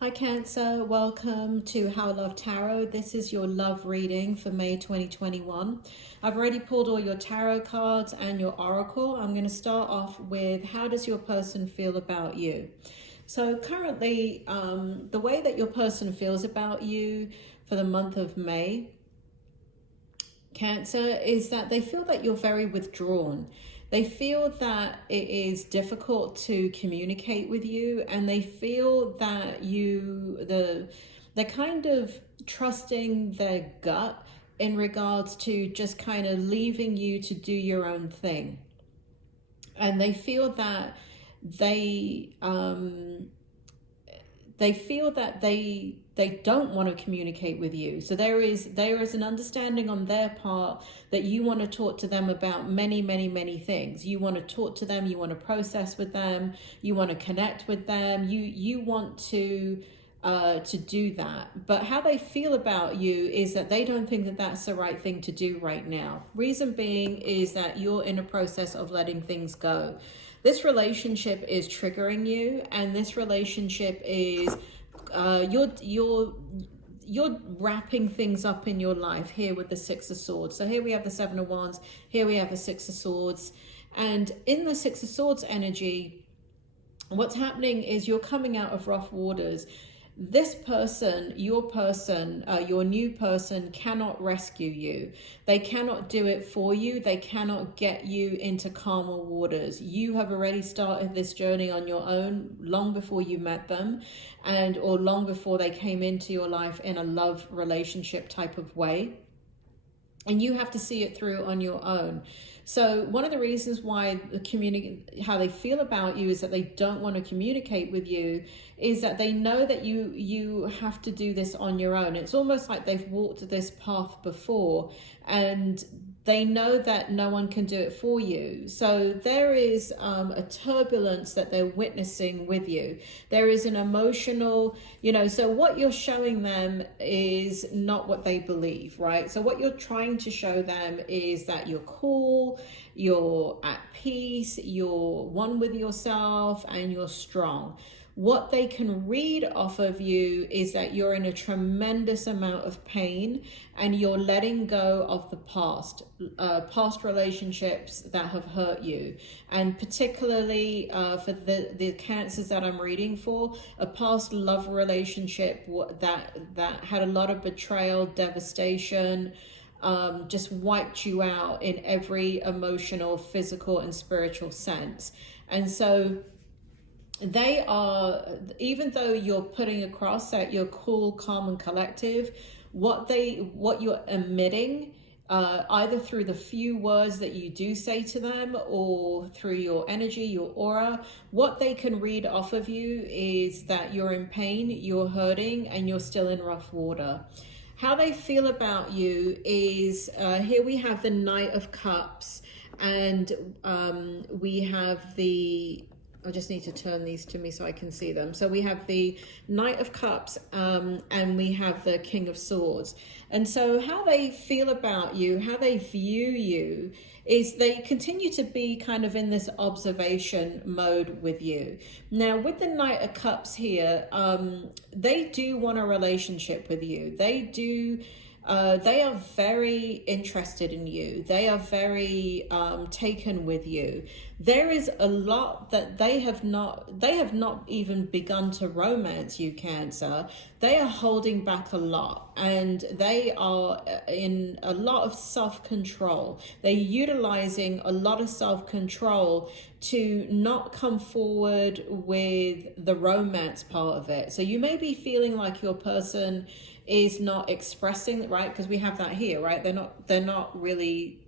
Hi Cancer, welcome to How Love Tarot. This is your love reading for May 2021. I've already pulled all your tarot cards and your oracle. I'm going to start off with how does your person feel about you? So currently, the way that your person feels about you for the month of May, Cancer, is that they feel that you're very withdrawn. They feel that it is difficult to communicate with you, and they feel that they're kind of trusting their gut in regards to just kind of leaving you to do your own thing. And they feel that they don't want to communicate with you. So there is an understanding on their part that you want to talk to them about many things. You want to talk to them, you want to process with them, you want to connect with them, you want to do that. But how they feel about you is that they don't think that that's the right thing to do right now. Reason being is that you're in a process of letting things go. This relationship is triggering you, and this relationship is you're wrapping things up in your life here with the Six of Swords. So here we have the Seven of Wands, here we have the Six of Swords, and in the Six of Swords energy, what's happening is you're coming out of rough waters. This person, your new person cannot rescue you. They cannot do it for you. They cannot get you into calmer waters. You have already started this journey on your own long before you met them, or long before they came into your life in a love relationship type of way. And you have to see it through on your own. So one of the reasons why how they feel about you is that they don't want to communicate with you, is that they know that you have to do this on your own. It's almost like they've walked this path before, and they know that no one can do it for you. So there is a turbulence that they're witnessing with you. There is an emotional, so what you're showing them is not what they believe, right? So what you're trying to show them is that you're cool, you're at peace, you're one with yourself, and you're strong. What they can read off of you is that you're in a tremendous amount of pain, and you're letting go of the past relationships that have hurt you. And particularly for the cancers that I'm reading for, a past love relationship that had a lot of betrayal, devastation, just wiped you out in every emotional, physical, and spiritual sense. And so they are, even though you're putting across that you're cool, calm, and collective, what you're emitting, either through the few words that you do say to them or through your energy, your aura, what they can read off of you is that you're in pain, you're hurting, and you're still in rough water. How they feel about you is, here we have the Knight of Cups, and we have I just need to turn these to me so I can see them. So we have the Knight of Cups, and we have the King of Swords. And so how they feel about you, how they view you, is they continue to be kind of in this observation mode with you. Now, with the Knight of Cups here, they do want a relationship with you. They are very interested in you. They are very taken with you. There is a lot that they have not even begun to romance you, Cancer. They are holding back a lot, and they are in a lot of self-control. They're utilizing a lot of self-control to not come forward with the romance part of it. So you may be feeling like your person is not expressing, right? Because we have that here, right? They're not really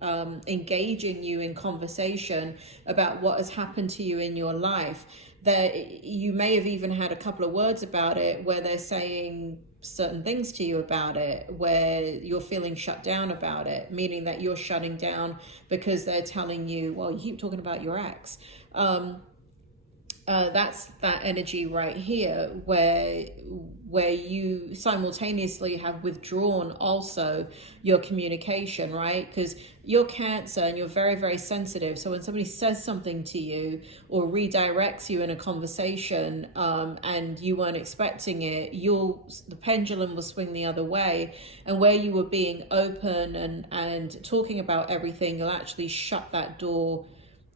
engaging you in conversation about what has happened to you in your life. That you may have even had a couple of words about it where they're saying certain things to you about it, where you're feeling shut down about it, meaning that you're shutting down because they're telling you, well, you keep talking about your ex. That's that energy right here, where you simultaneously have withdrawn also your communication, right? Because you're Cancer and you're very, very sensitive. So when somebody says something to you or redirects you in a conversation, and you weren't expecting it, the pendulum will swing the other way, and where you were being open and talking about everything, you'll actually shut that door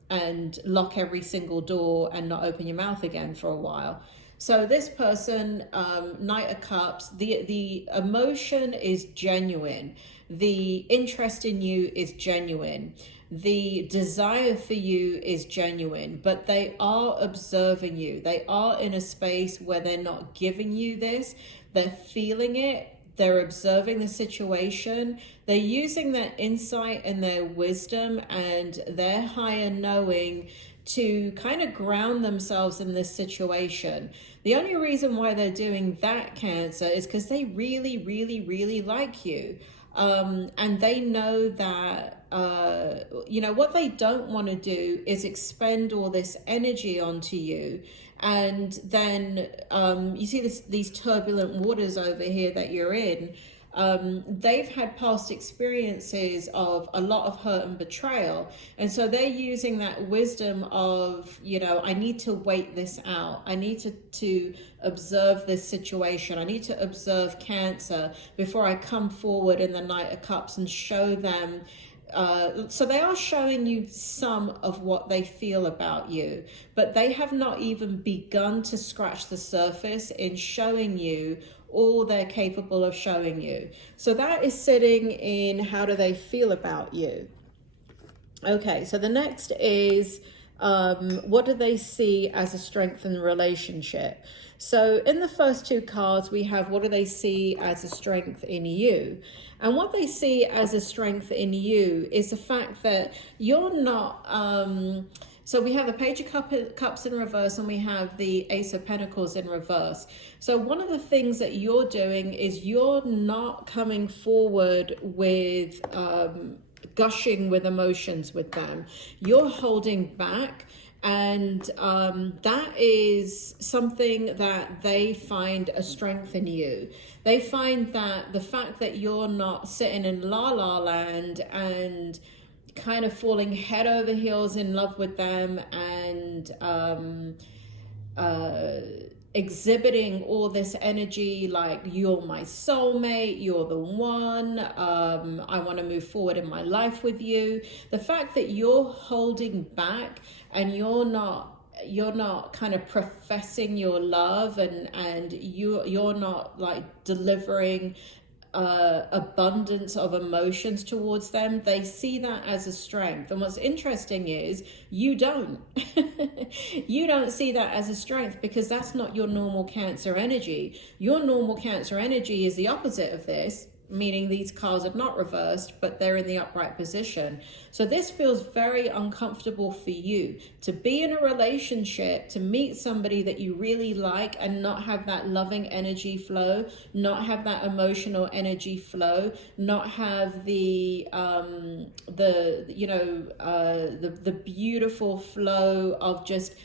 and lock every single door and not open your mouth again for a while. So this person, Knight of Cups, the emotion is genuine. The interest in you is genuine. The desire for you is genuine, but they are observing you. They are in a space where they're not giving you this. They're feeling it. They're observing the situation. They're using their insight and their wisdom and their higher knowing to kind of ground themselves in this situation. The only reason why they're doing that, Cancer, is because they really, really, really like you. And they know that, what they don't want to do is expend all this energy onto you. And then you see these turbulent waters over here that you're in. They've had past experiences of a lot of hurt and betrayal. And so they're using that wisdom of, I need to wait this out. I need to observe this situation. I need to observe Cancer before I come forward in the Knight of Cups and show them. So they are showing you some of what they feel about you, but they have not even begun to scratch the surface in showing you all they're capable of showing you. So that is sitting in how do they feel about you. Okay, so the next is what do they see as a strength in the relationship? So in the first two cards, we have what do they see as a strength in you? And what they see as a strength in you is the fact that you're not... So we have the Page of Cups in reverse and we have the Ace of Pentacles in reverse. So one of the things that you're doing is you're not coming forward with... gushing with emotions with them. You're holding back, and that is something that they find a strength in you. They find that the fact that you're not sitting in la la land and kind of falling head over heels in love with them and exhibiting all this energy like you're my soulmate, you're the one, I want to move forward in my life with you. The fact that you're holding back and you're not kind of professing your love and you're not like delivering abundance of emotions towards them, they see that as a strength. And what's interesting is you don't you don't see that as a strength because that's not your normal Cancer energy. Your normal Cancer energy is the opposite of this, meaning these cards are not reversed, but they're in the upright position. So this feels very uncomfortable for you to be in a relationship, to meet somebody that you really like and not have that loving energy flow, not have that emotional energy flow, not have the beautiful flow of just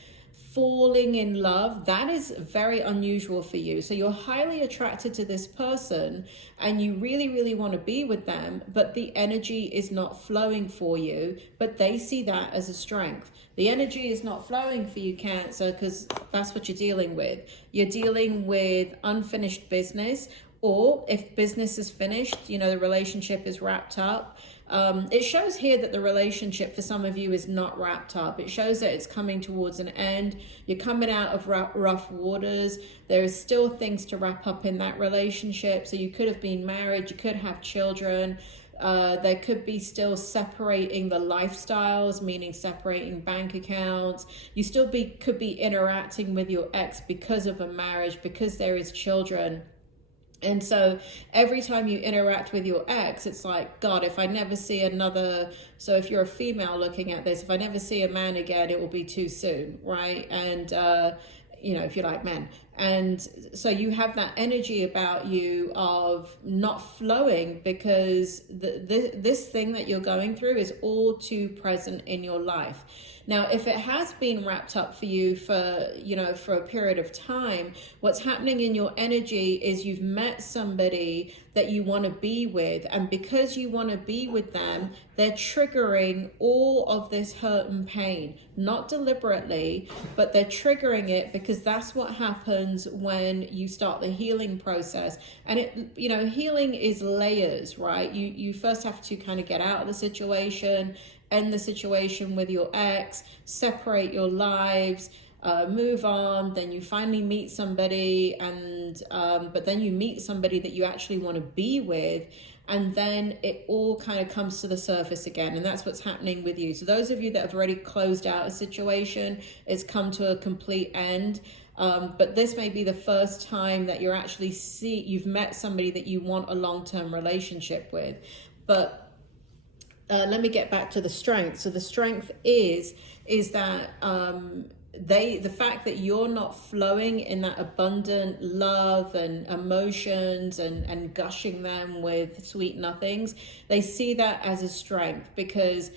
falling in love. That is very unusual for you. So you're highly attracted to this person and you really, really want to be with them, but the energy is not flowing for you, but they see that as a strength. The energy is not flowing for you, Cancer, because that's what you're dealing with. You're dealing with unfinished business, or if business is finished, the relationship is wrapped up. It shows here that the relationship for some of you is not wrapped up. It shows that it's coming towards an end. You're coming out of rough waters. There's still things to wrap up in that relationship. So you could have been married, you could have children. There could be still separating the lifestyles, meaning separating bank accounts. You still could be interacting with your ex because of a marriage, because there is children. And so every time you interact with your ex, it's like, God, if I never see another, so if you're a female looking at this, if I never see a man again, it will be too soon, right? And, if you like men. And so you have that energy about you of not flowing because this thing that you're going through is all too present in your life. Now, if it has been wrapped up for you for, you know, for a period of time, what's happening in your energy is you've met somebody that you want to be with, and because you want to be with them, they're triggering all of this hurt and pain, not deliberately, but they're triggering it because that's what happens when you start the healing process. And it, you know, healing is layers, right? You first have to kind of get out of the situation, end the situation with your ex, separate your lives, move on. Then you finally meet somebody, and but then you meet somebody that you actually want to be with, and then it all kind of comes to the surface again. And that's what's happening with you. So those of you that have already closed out a situation, it's come to a complete end. But this may be the first time that you're actually you've met somebody that you want a long-term relationship with. But let me get back to the strength. So the strength is that the fact that you're not flowing in that abundant love and emotions and gushing them with sweet nothings, they see that as a strength because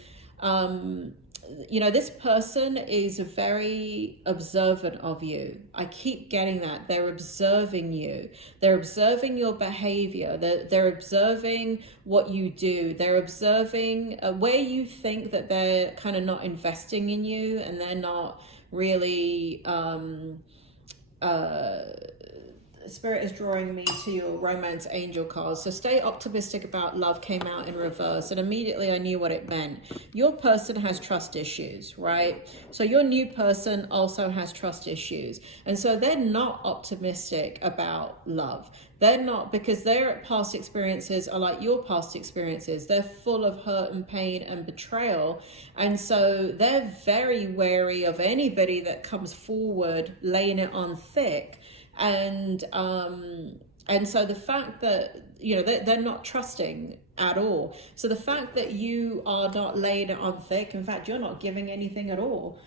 you know, this person is very observant of you. I keep getting that. They're observing you. They're observing your behavior. They're observing what you do. They're observing where you think that they're kind of not investing in you and they're not really Spirit is drawing me to your romance angel cards. So stay optimistic about love came out in reverse, and immediately I knew what it meant. Your person has trust issues, right? So your new person also has trust issues, and so they're not optimistic about love. They're not, because their past experiences are like your past experiences. They're full of hurt and pain and betrayal, and so they're very wary of anybody that comes forward laying it on thick. And so the fact that, you know, they're not trusting at all. So the fact that you are not laying it on thick, in fact, you're not giving anything at all,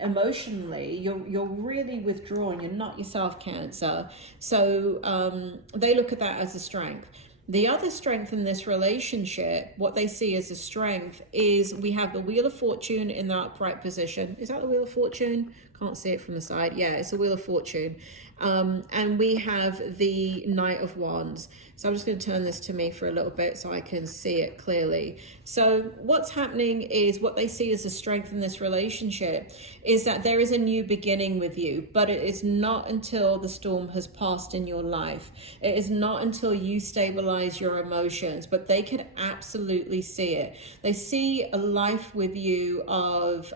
emotionally, you're really withdrawn. You're not yourself, Cancer. So they look at that as a strength. The other strength in this relationship, what they see as a strength, is we have the Wheel of Fortune in the upright position. Is that the Wheel of Fortune? Can't see it from the side. Yeah, it's a Wheel of Fortune. And we have the Knight of Wands. So I'm just going to turn this to me for a little bit so I can see it clearly. So what's happening is, what they see as a strength in this relationship is that there is a new beginning with you, but it is not until the storm has passed in your life. It is not until you stabilize your emotions, but they can absolutely see it. They see a life with you of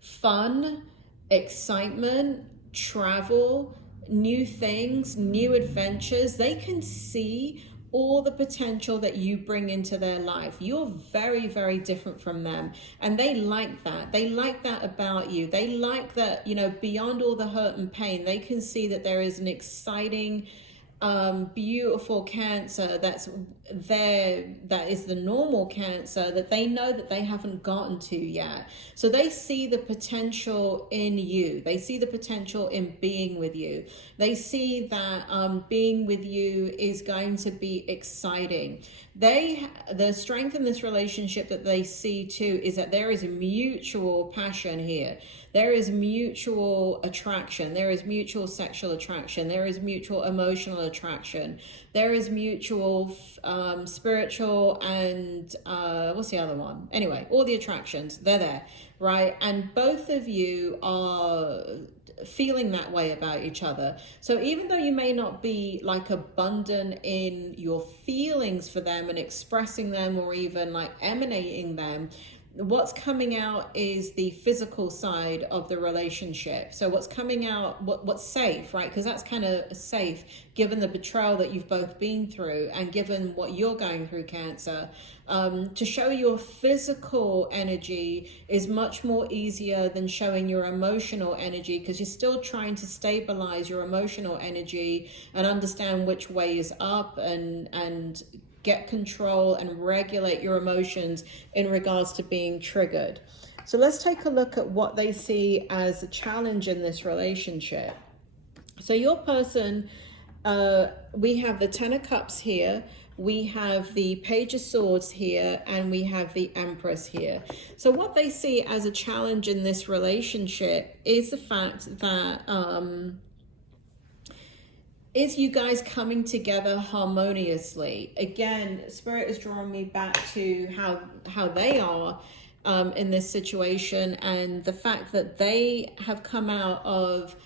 fun, excitement, travel, new things, new adventures. They can see all the potential that you bring into their life. You're very, very different from them, and they like that. They like that about you. They like that, you know, beyond all the hurt and pain, they can see that there is an exciting, beautiful Cancer that's there, that is the normal Cancer that they know that they haven't gotten to yet. So they see the potential in you. They see the potential in being with you. They see that being with you is going to be exciting. The strength in this relationship that they see too is that there is a mutual passion here. There is mutual attraction. There is mutual sexual attraction. There is mutual emotional attraction. There is mutual spiritual and what's the other one? Anyway, all the attractions, they're there, right? And both of you are feeling that way about each other. So even though you may not be like abundant in your feelings for them and expressing them or even like emanating them, what's coming out is the physical side of the relationship. So what's coming out, what's safe, right? Because that's kind of safe given the betrayal that you've both been through and given what you're going through, Cancer. To show your physical energy is much more easier than showing your emotional energy, because you're still trying to stabilize your emotional energy and understand which way is up and get control and regulate your emotions in regards to being triggered. So let's take a look at what they see as a challenge in this relationship. So your person, we have the Ten of Cups here, we have the Page of Swords here, and we have the Empress here. So what they see as a challenge in this relationship is the fact that is you guys coming together harmoniously. Again, Spirit is drawing me back to how they are in this situation, and the fact that they have come out of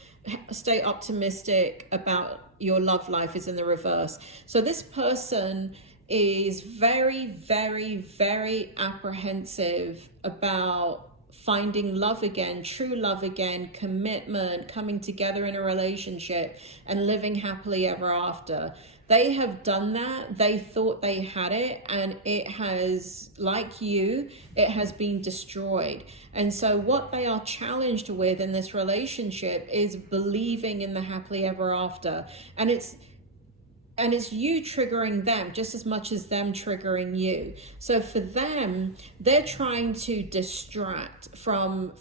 stay optimistic about your love life is in the reverse. So this person is very, very, very apprehensive about finding love again, true love again, commitment, coming together in a relationship and living happily ever after. They have done that. They thought they had it, and it has, like you, it has been destroyed. And so what they are challenged with in this relationship is believing in the happily ever after. And it's you triggering them just as much as them triggering you. So for them, they're trying to distract from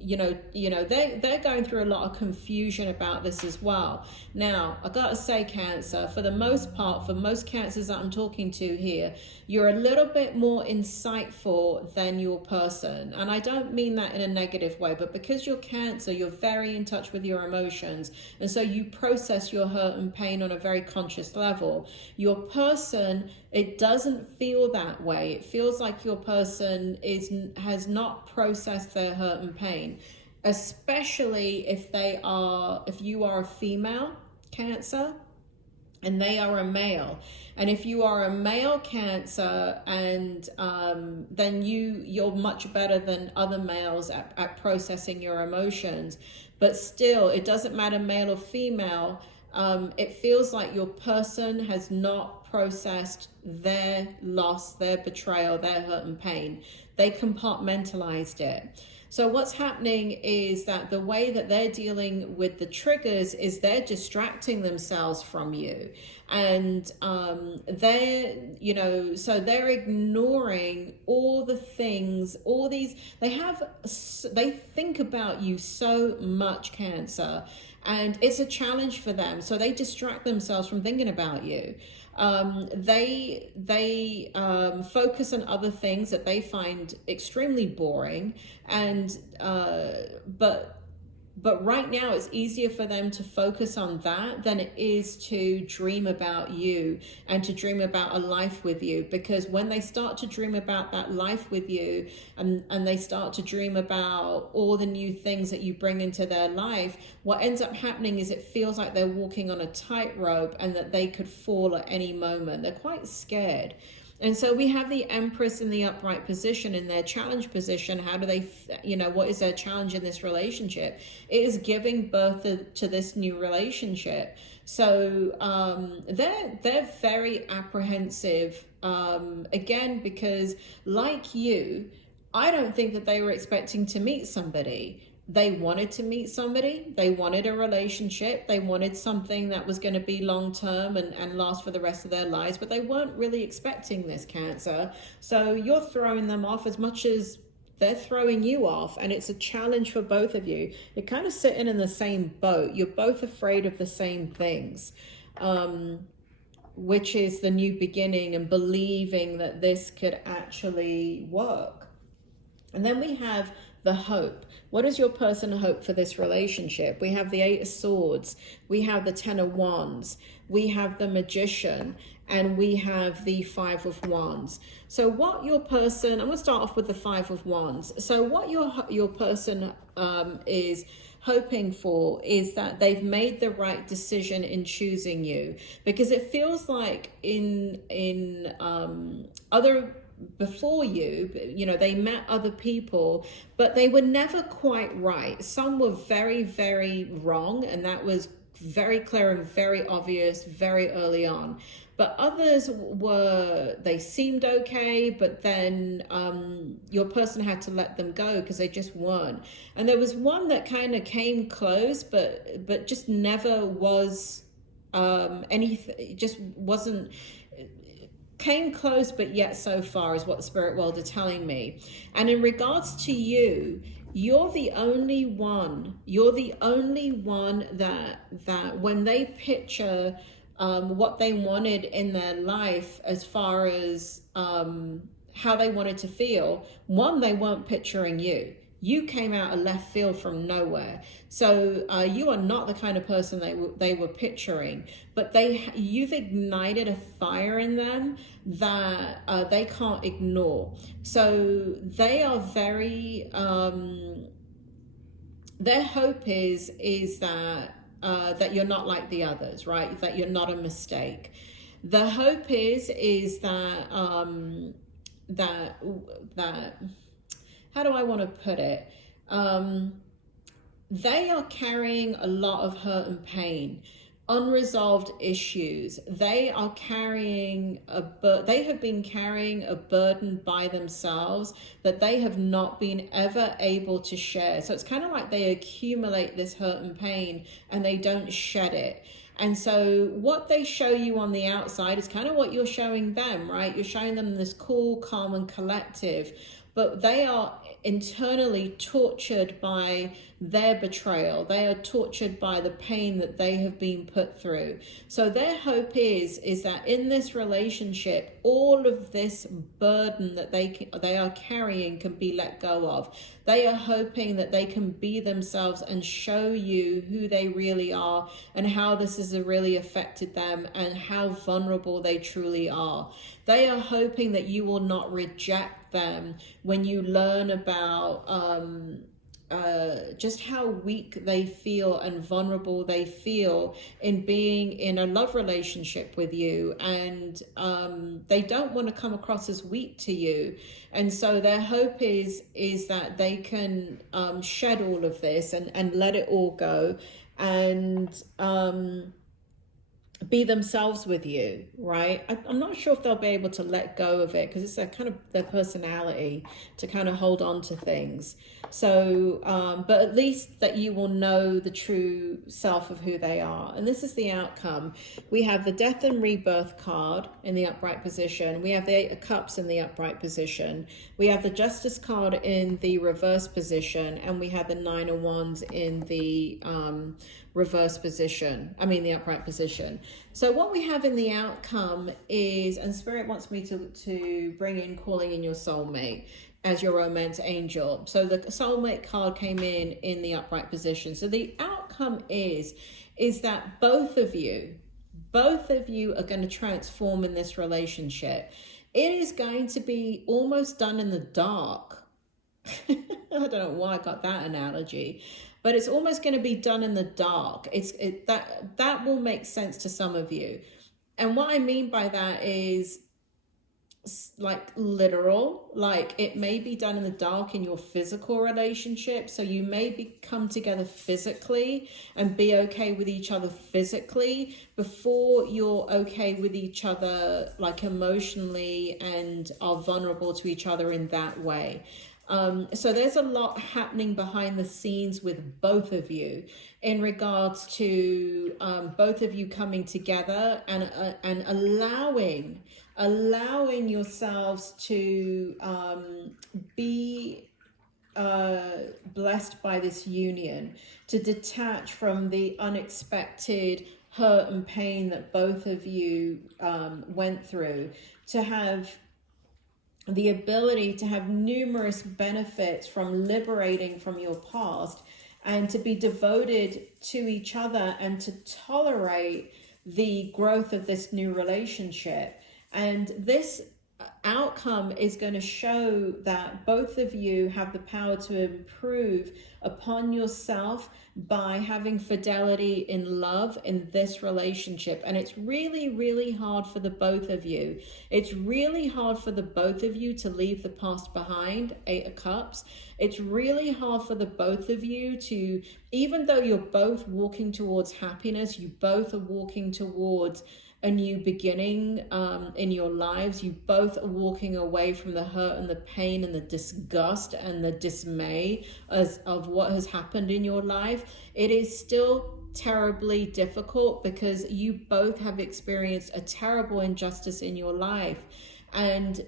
they're going through a lot of confusion about this as well. Now, I gotta say, Cancer, for the most part, for most Cancers that I'm talking to here, you're a little bit more insightful than your person. And I don't mean that in a negative way, but because you're Cancer, you're very in touch with your emotions. And so you process your hurt and pain on a very conscious level. Your person, it doesn't feel that way. It feels like your person has not processed their hurt and pain, especially if you are a female Cancer and they are a male. And if you are a male Cancer, and then you're much better than other males at processing your emotions. But still, it doesn't matter male or female. It feels like your person has not processed their loss, their betrayal, their hurt and pain. They compartmentalized it. So what's happening is that the way that they're dealing with the triggers is they're distracting themselves from you. And so they're ignoring all the things, they think about you so much, Cancer, and it's a challenge for them. So they distract themselves from thinking about you. They focus on other things that they find extremely boring, and but right now it's easier for them to focus on that than it is to dream about you and to dream about a life with you. Because when they start to dream about that life with you, and they start to dream about all the new things that you bring into their life, what ends up happening is it feels like they're walking on a tightrope and that they could fall at any moment. They're quite scared. And so we have the Empress in the upright position, in their challenge position. How do they, what is their challenge in this relationship? It is giving birth to this new relationship. So they're very apprehensive, again, because like you, I don't think that they were expecting to meet somebody. They wanted to meet somebody. They wanted a relationship. They wanted something that was going to be long-term and last for the rest of their lives. But they weren't really expecting this, Cancer. So you're throwing them off as much as they're throwing you off. And it's a challenge for both of you. You're kind of sitting in the same boat. You're both afraid of the same things, which is the new beginning and believing that this could actually work. And then we have the hope. What does your person hope for this relationship? We have the Eight of Swords, we have the Ten of Wands, we have the Magician, and we have the Five of Wands. So what your person, I'm going to start off with the Five of Wands. So what your person is hoping for is that they've made the right decision in choosing you, because it feels like in other before you, they met other people, but they were never quite right. Some were very, very wrong, and that was very clear and very obvious very early on. But others they seemed okay, but then your person had to let them go because they just weren't. And there was one that kind of came close, but just never was anything, just wasn't, came close, but yet so far is what the spirit world are telling me. And in regards to you, you're the only one that when they picture what they wanted in their life as far as how they wanted to feel. One, they weren't picturing you. You came out of left field from nowhere. So you are not the kind of person they were picturing, but you've ignited a fire in them that they can't ignore. So they are very, their hope is that that you're not like the others, right? That you're not a mistake. The hope is that that how do I want to put it? They are carrying a lot of hurt and pain, unresolved issues. They are carrying they have been carrying a burden by themselves that they have not been ever able to share. So it's kind of like they accumulate this hurt and pain and they don't shed it. And so what they show you on the outside is kind of what you're showing them, right? You're showing them this cool, calm, and collective, but they are internally tortured by their betrayal. They are tortured by the pain that they have been put through. So their hope is that in this relationship, all of this burden that they are carrying can be let go of. They are hoping that they can be themselves and show you who they really are and how this has really affected them and how vulnerable they truly are. They are hoping that you will not reject them when you learn about just how weak they feel and vulnerable they feel in being in a love relationship with you, and they don't want to come across as weak to you. And so their hope is that they can shed all of this and let it all go and be themselves with you, right? I'm not sure if they'll be able to let go of it because it's a kind of their personality to kind of hold on to things. So, but at least that you will know the true self of who they are. And this is the outcome. We have the Death and Rebirth card in the upright position. We have the Eight of Cups in the upright position. We have the Justice card in the reverse position. And we have the Nine of Wands in the reverse position. I mean the upright position. So what we have in the outcome is, and Spirit wants me to bring in calling in your soulmate as your romance angel. So the soulmate card came in the upright position. So the outcome is that both of you are going to transform in this relationship. It is going to be almost done in the dark. I don't know why I got that analogy, but it's almost going to be done in the dark. That will make sense to some of you. And what I mean by that is like literal, like it may be done in the dark in your physical relationship. So you may come together physically and be okay with each other physically before you're okay with each other, like emotionally, and are vulnerable to each other in that way. So there's a lot happening behind the scenes with both of you in regards to both of you coming together and allowing yourselves to be blessed by this union, to detach from the unexpected hurt and pain that both of you went through, to have the ability to have numerous benefits from liberating from your past, and to be devoted to each other and to tolerate the growth of this new relationship. And this outcome is going to show that both of you have the power to improve upon yourself by having fidelity in love in this relationship. And it's really, really hard for the both of you. It's really hard for the both of you to leave the past behind, Eight of Cups. It's really hard for the both of you to, even though you're both walking towards happiness, you both are walking towards a new beginning in your lives. You both are walking away from the hurt and the pain and the disgust and the dismay of what has happened in your life. It is still terribly difficult because you both have experienced a terrible injustice in your life, and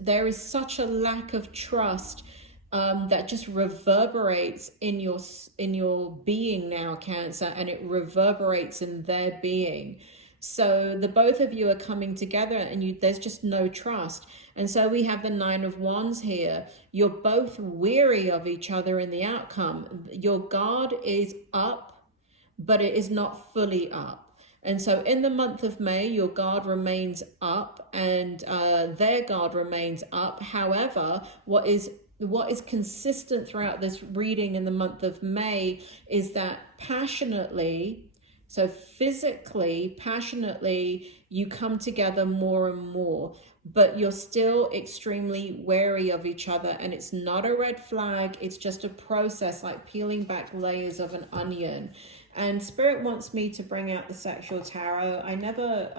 there is such a lack of trust that just reverberates in your being now, Cancer, and it reverberates in their being. So the both of you are coming together, and there's just no trust. And so we have the Nine of Wands here. You're both weary of each other in the outcome. Your guard is up, but it is not fully up. And so in the month of May, your guard remains up, and their guard remains up. However, what is consistent throughout this reading in the month of May is that passionately, so physically, passionately, you come together more and more, but you're still extremely wary of each other. And it's not a red flag. It's just a process, like peeling back layers of an onion. And Spirit wants me to bring out the Sexual Tarot. I never,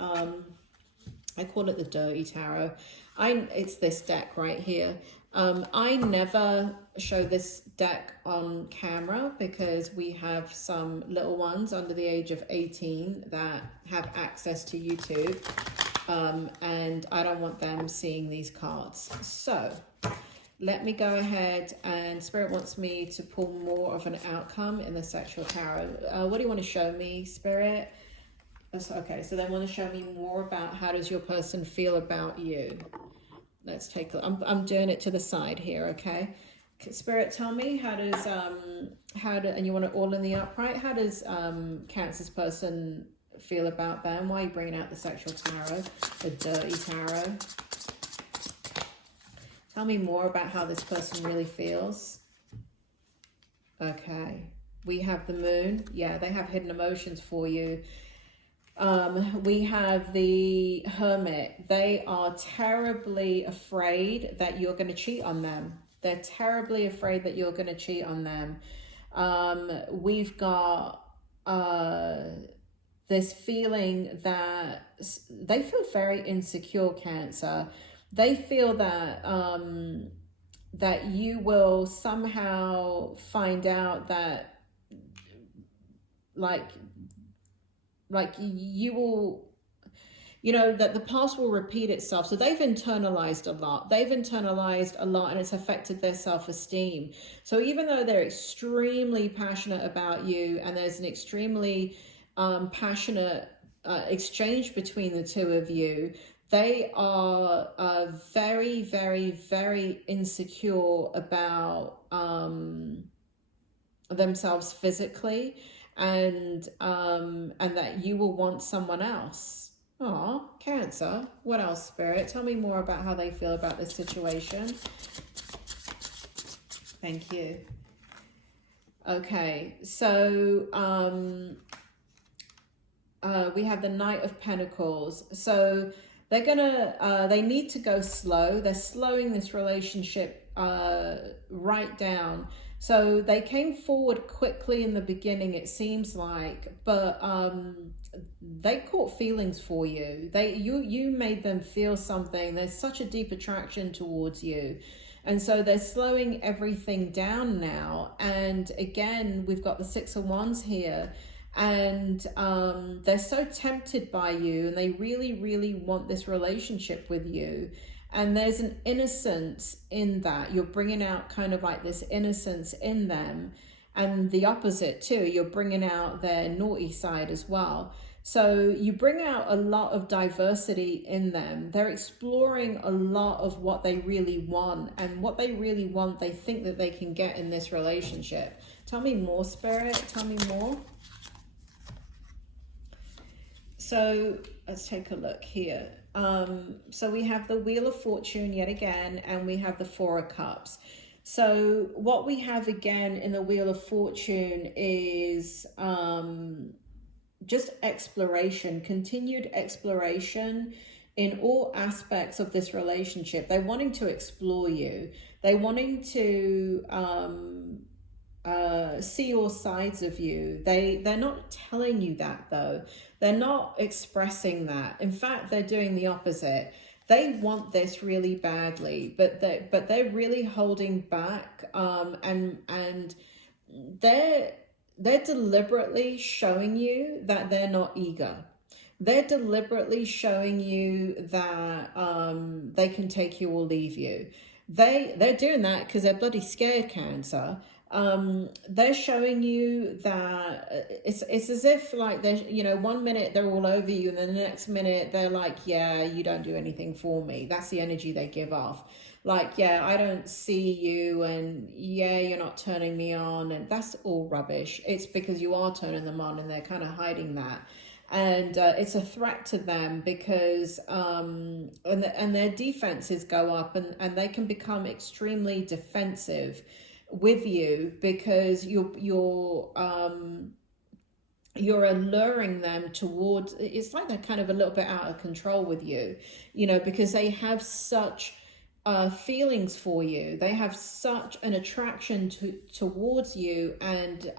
I call it the Dirty Tarot. It's this deck right here. I never show this deck on camera because we have some little ones under the age of 18 that have access to YouTube, and I don't want them seeing these cards. So let me go ahead, and Spirit wants me to pull more of an outcome in the Sexual Tarot. What do you want to show me, Spirit? Okay, so they want to show me more about how does your person feel about you. Let's take a look. I'm doing it to the side here, okay? Spirit, tell me, how does, and you want it all in the upright, how does Cancer's person feel about them? Why are you bringing out the Sexual Tarot, the Dirty Tarot? Tell me more about how this person really feels. Okay, we have the Moon. Yeah, they have hidden emotions for you. We have the Hermit. They are terribly afraid that you're going to cheat on them. They're terribly afraid that you're going to cheat on them. We've got this feeling that they feel very insecure, Cancer. They feel that that you will somehow find out that like you will, you know, that the past will repeat itself. So they've internalized a lot. And it's affected their self-esteem. So even though they're extremely passionate about you, and there's an extremely passionate exchange between the two of you, they are very, very, very insecure about themselves physically. And that you will want someone else. Oh, Cancer. What else, Spirit? Tell me more about how they feel about this situation. Thank you. Okay, so we have the Knight of Pentacles. So they're gonna, they need to go slow. They're slowing this relationship right down. So they came forward quickly in the beginning, it seems like, but they caught feelings for you. You made them feel something. There's such a deep attraction towards you. And so they're slowing everything down now. And again, we've got the Six of Wands here. And they're so tempted by you, and they really, really want this relationship with you. And there's an innocence in that. You're bringing out kind of like this innocence in them. And the opposite too, you're bringing out their naughty side as well. So you bring out a lot of diversity in them. They're exploring a lot of what they really want. And what they really want, they think that they can get in this relationship. Tell me more, Spirit. Tell me more. So let's take a look here. So we have the Wheel of Fortune yet again, and we have the Four of Cups. So what we have again in the Wheel of Fortune is just exploration, continued exploration in all aspects of this relationship. They're wanting to explore you. They're wanting to see all sides of you. They're not telling you that though. They're not expressing that. In fact, they're doing the opposite. They want this really badly, but they're really holding back, and they're deliberately showing you that they're not eager. They're deliberately showing you that they can take you or leave you. They're doing that because they're bloody scared, Cancer. They're showing you that it's as if like they're, you know, one minute they're all over you and then the next minute they're like, yeah, you don't do anything for me. That's the energy they give off. Like, yeah, I don't see you, and yeah, you're not turning me on, and that's all rubbish. It's because you are turning them on and they're kind of hiding that. And it's a threat to them because and their defenses go up, and they can become extremely defensive with you because you're alluring them towards, it's like they're kind of a little bit out of control with you, you know, because they have such feelings for you. They have such an attraction towards you, and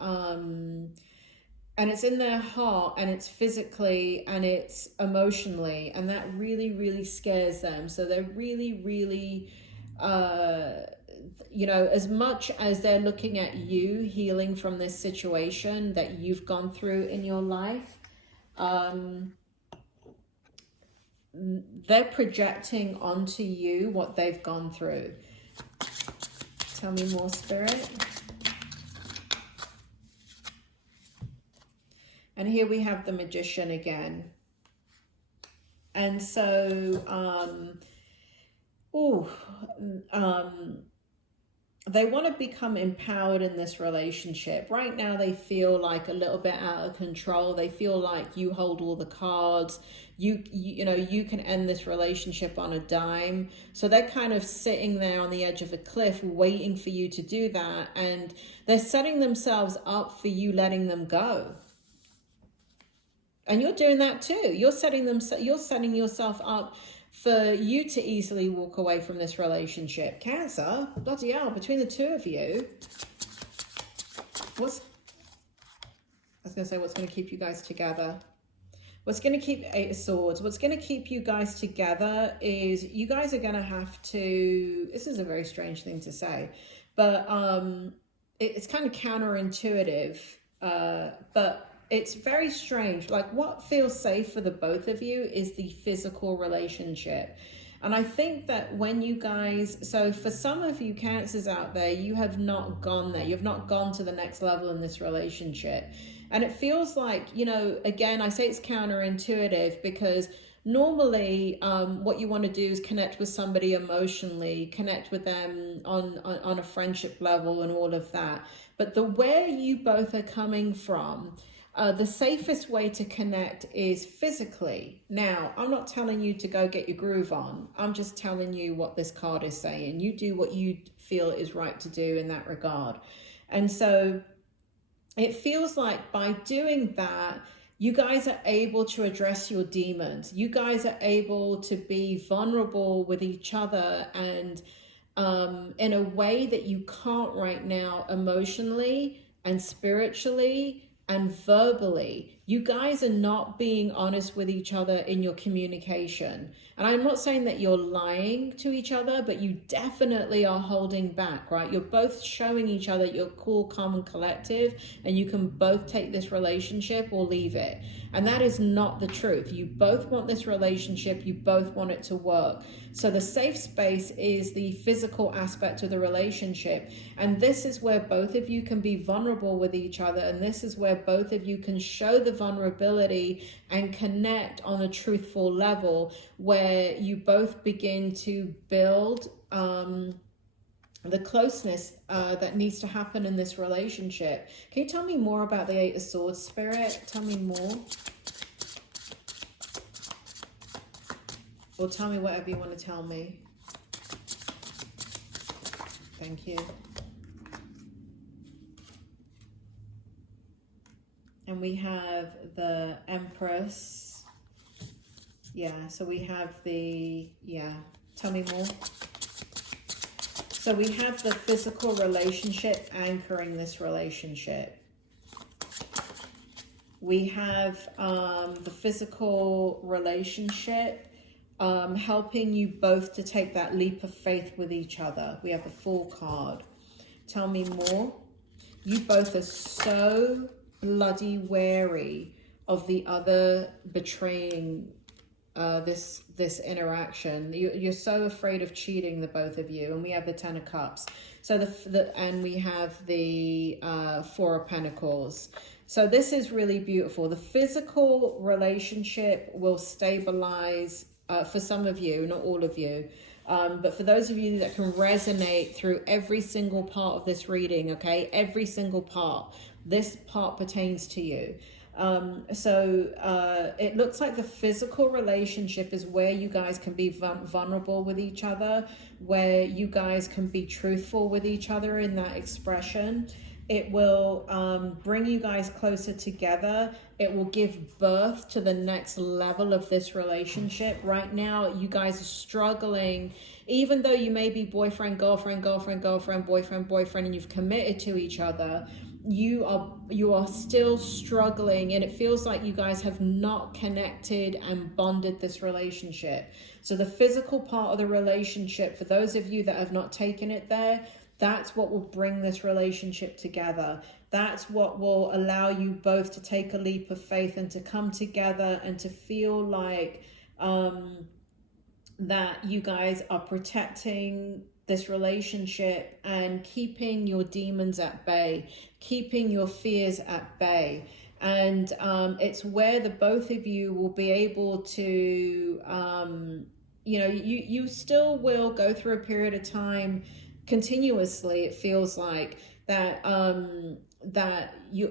it's in their heart, and it's physically, and it's emotionally, and that really, really scares them. So they're really, really, you know, as much as they're looking at you healing from this situation that you've gone through in your life, they're projecting onto you what they've gone through. Tell me more, Spirit. And here we have the Magician again. And so, they want to become empowered in this relationship. Right now, they feel like a little bit out of control. They feel like you hold all the cards. You know, you can end this relationship on a dime. So they're kind of sitting there on the edge of a cliff waiting for you to do that. And they're setting themselves up for you letting them go. And you're doing that too. You're setting yourself up for you to easily walk away from this relationship. Cancer, bloody hell, between the two of you, I was going to say, what's going to keep you guys together? What's going to keep Eight of Swords? What's going to keep you guys together is you guys are going to have to, this is a very strange thing to say, but it's kind of counterintuitive, but it's very strange. Like, what feels safe for the both of you is the physical relationship. And I think that when you guys, so for some of you Cancers out there, you have not gone there. You've not gone to the next level in this relationship. And it feels like, you know, again, I say it's counterintuitive because normally what you want to do is connect with somebody emotionally, connect with them on a friendship level and all of that. But the where you both are coming from, the safest way to connect is physically. Now, I'm not telling you to go get your groove on. I'm just telling you what this card is saying. You do what you feel is right to do in that regard. And so it feels like by doing that, you guys are able to address your demons. You guys are able to be vulnerable with each other and in a way that you can't right now, emotionally and spiritually and verbally. You guys are not being honest with each other in your communication. And I'm not saying that you're lying to each other, but you definitely are holding back, right? You're both showing each other you're cool, calm, and collective, and you can both take this relationship or leave it. And that is not the truth. You both want this relationship. You both want it to work. So the safe space is the physical aspect of the relationship. And this is where both of you can be vulnerable with each other. And this is where both of you can show the vulnerability and connect on a truthful level, where you both begin to build the closeness that needs to happen in this relationship. Can you tell me more about the Eight of Swords, Spirit? Tell me more. Or tell me whatever you want to tell me. Thank you. And we have the Empress. Yeah, so we have the, yeah, tell me more. So we have the physical relationship anchoring this relationship. We have the physical relationship helping you both to take that leap of faith with each other. We have the Fool card. Tell me more. You both are so bloody wary of the other betraying this interaction. You're so afraid of cheating, the both of you. And we have the Ten of Cups. So and we have the Four of Pentacles. So this is really beautiful. The physical relationship will stabilize for some of you, not all of you. But for those of you that can resonate through every single part of this reading, okay, every single part, this part pertains to you. It looks like the physical relationship is where you guys can be vulnerable with each other, where you guys can be truthful with each other in that expression. It will bring you guys closer together. It will give birth to the next level of this relationship. Right now, you guys are struggling, even though you may be boyfriend, girlfriend, girlfriend, girlfriend, boyfriend, boyfriend, and you've committed to each other. You are still struggling, and it feels like you guys have not connected and bonded this relationship. So the physical part of the relationship, for those of you that have not taken it there, that's what will bring this relationship together. That's what will allow you both to take a leap of faith and to come together and to feel like that you guys are protecting this relationship and keeping your demons at bay, keeping your fears at bay. And it's where the both of you will be able to, you still will go through a period of time continuously. It feels like that, that your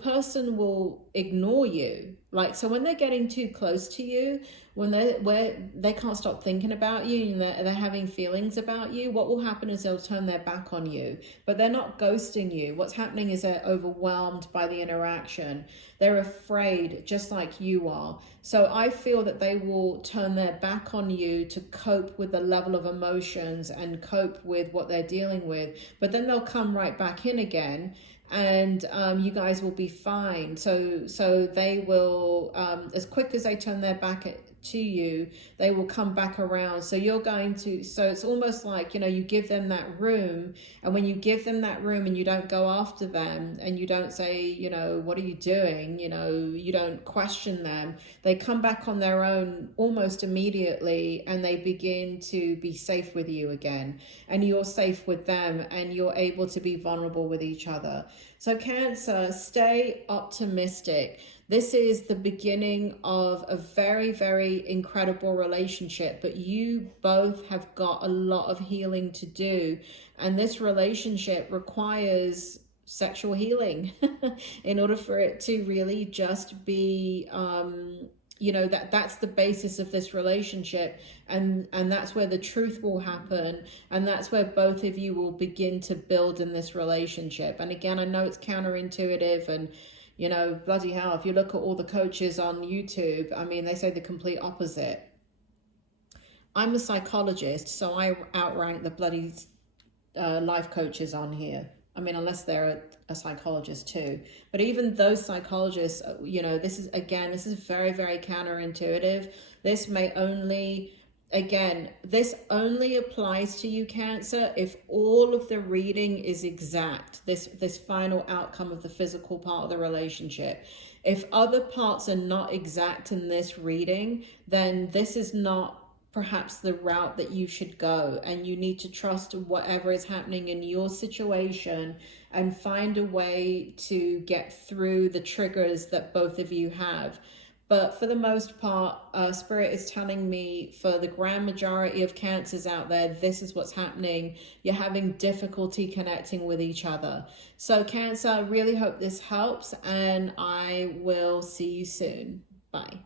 person will ignore you. Like, so when they're getting too close to you, when they can't stop thinking about you and they're having feelings about you, what will happen is they'll turn their back on you. But they're not ghosting you. What's happening is they're overwhelmed by the interaction. They're afraid, just like you are. So I feel that they will turn their back on you to cope with the level of emotions and cope with what they're dealing with. But then they'll come right back in again, and you guys will be fine. So they will, as quick as they turn their back to you, they will come back around. So you're going to, so it's almost like, you give them that room, and when you give them that room and you don't go after them and you don't say, what are you doing? You don't question them. They come back on their own almost immediately, and they begin to be safe with you again, and you're safe with them, and you're able to be vulnerable with each other. So Cancer, stay optimistic. This is the beginning of a very, very incredible relationship, but you both have got a lot of healing to do. And this relationship requires sexual healing in order for it to really just be, that's the basis of this relationship. And that's where the truth will happen. And that's where both of you will begin to build in this relationship. And again, I know it's counterintuitive, and bloody hell, if you look at all the coaches on YouTube, I mean, they say the complete opposite. I'm a psychologist, so I outrank the bloody life coaches on here. I mean, unless they're a psychologist too. But even those psychologists, this is very, very counterintuitive. This may only... Again, this only applies to you, Cancer, if all of the reading is exact, this final outcome of the physical part of the relationship. If other parts are not exact in this reading, then this is not perhaps the route that you should go, and you need to trust whatever is happening in your situation and find a way to get through the triggers that both of you have. But for the most part, Spirit is telling me for the grand majority of Cancers out there, this is what's happening. You're having difficulty connecting with each other. So Cancer, I really hope this helps, and I will see you soon. Bye.